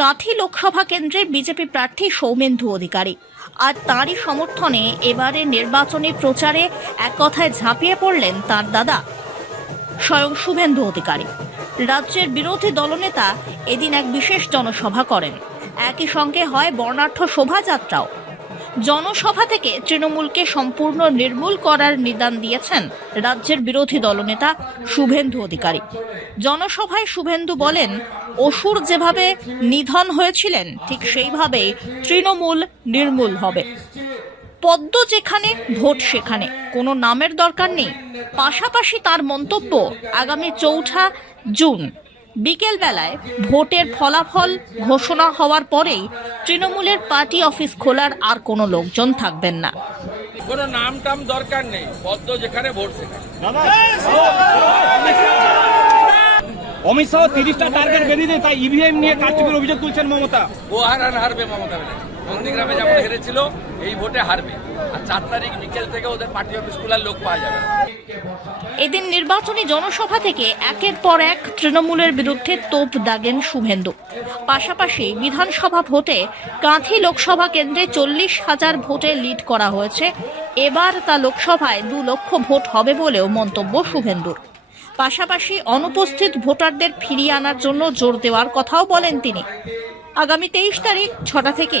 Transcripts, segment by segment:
কাঁথি লোকসভা কেন্দ্রের বিজেপি প্রার্থী সৌমেন্দু অধিকারী। আর তাঁরই সমর্থনে এবারে নির্বাচনী প্রচারে এক কথায় ঝাঁপিয়ে পড়লেন তার দাদা, স্বয়ং শুভেন্দু অধিকারী। রাজ্যের বিরোধী দলনেতা এদিন এক বিশেষ জনসভা করেন। একই সঙ্গে হয় বর্ণাঢ্য শোভাযাত্রাও। জনসভা থেকে তৃণমূলকে সম্পূর্ণ নির্মূল করার নিদান দিয়েছেন রাজ্যের বিরোধী দলনেতা শুভেন্দু অধিকারী। জনসভায় শুভেন্দু বলেন, অসুর যেভাবে নিধন হয়েছিলেন, ঠিক সেইভাবেই তৃণমূল নির্মূল হবে। পদ্ম যেখানে, ভোট সেখানে, কোনো নামের দরকার নেই। পাশাপাশি তার মন্তব্য আগামী চৌঠা জুন। বিকেলবেলায় ভোটের ফলাফল ঘোষণা হওয়ার পরেই তৃণমূলের পার্টি অফিস খোলার আর কোনো লোকজন থাকবেন না। কোনো নাম টাম দরকার নেই পদ্ম যেখানে ভোট অমিত শাহ তিরিশটা টার্গেট বেরিয়ে দেয় তাই ইভিএম নিয়ে কারচুপির অভিযোগ তুলছেন মমতা। ও হারান হারবে মমতা নন্দীগ্রামে যেমন হেরেছিল এই ভোটে হারবে। আর চার তারিখ বিকেল থেকে ওদের পার্টি অফিস খোলার লোক পাওয়া যাবে এদিন নির্বাচনী জনসভা থেকে একের পর এক তৃণমূলের বিরুদ্ধে তোপ দাগেন শুভেন্দু। পাশাপাশি বিধানসভা ভোটে কাঁথি লোকসভা কেন্দ্রে চল্লিশ হাজার ভোটে লিড করা হয়েছে। এবার তা লোকসভায় দু লক্ষ ভোট হবে বলেও মন্তব্য শুভেন্দুর। পাশাপাশি অনুপস্থিত ভোটারদের ফিরিয়ে আনার জন্য জোর দেওয়ার কথাও বলেন তিনি। আগামী তেইশ তারিখ ছটা থেকে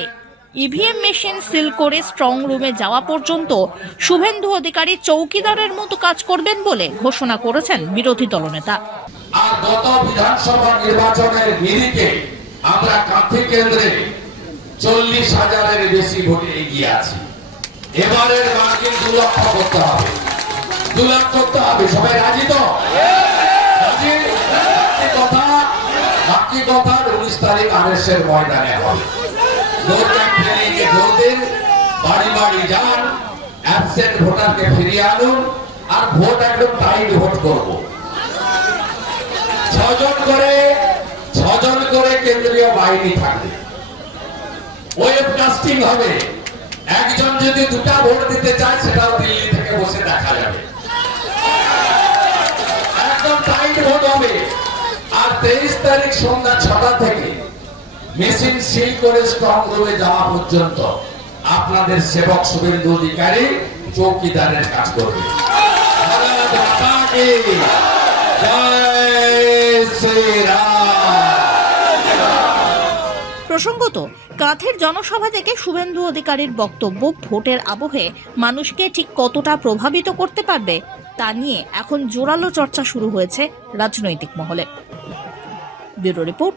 ইভিএম মেশিন সিল করে স্ট্রং রুমে যাওয়া পর্যন্ত শুভেন্দু অধিকারী চৌকিদারের মতো কাজ করবেন বলে ঘোষণা করেছেন বিরোধী দলনেতা। গত বিধানসভা নির্বাচনের আমরা কাঁথি কেন্দ্রে চল্লিশ হাজারের বেশি ভোটে এগিয়ে আছি। এবারের দু লক্ষ করতে হবে। দু করতে হবে। সবাই রাজি তো? কথা, বাকি কথা উনিশ তারিখ ময়দানে হবে। ভোট ক্যাম্পেনিংয়ে জোর দিন বাড়ি বাড়ি যান অ্যাবসেন্ট ভোটারকে ফিরিয়ে আনুন, আর ভোট একদম টাইট ভোট করব। ছজন করে ছজন করে কেন্দ্রীয় বাহিনী থাকবে। ওয়েবকাস্টিং হবে। একজন যদি দুটা ভোট দিতে চায়, সেটাও দিল্লি থেকে বসে দেখা যাবে। একদম টাইট ভোট হবে। আর তেইশ তারিখ সন্ধ্যা ছটা থেকে মেশিন সিল করে স্ট্রং রুমে যাওয়া পর্যন্ত আপনাদের সেবক শুভেন্দু অধিকারী চৌকিদারের কাজ করবে। প্রসঙ্গত, কাঁথের জনসভা থেকে শুভেন্দু অধিকারীর বক্তব্য ভোটের আবহে মানুষকে ঠিক কতটা প্রভাবিত করতে পারবে তা নিয়ে এখন জোরালো চর্চা শুরু হয়েছে রাজনৈতিক মহলে। Bureau report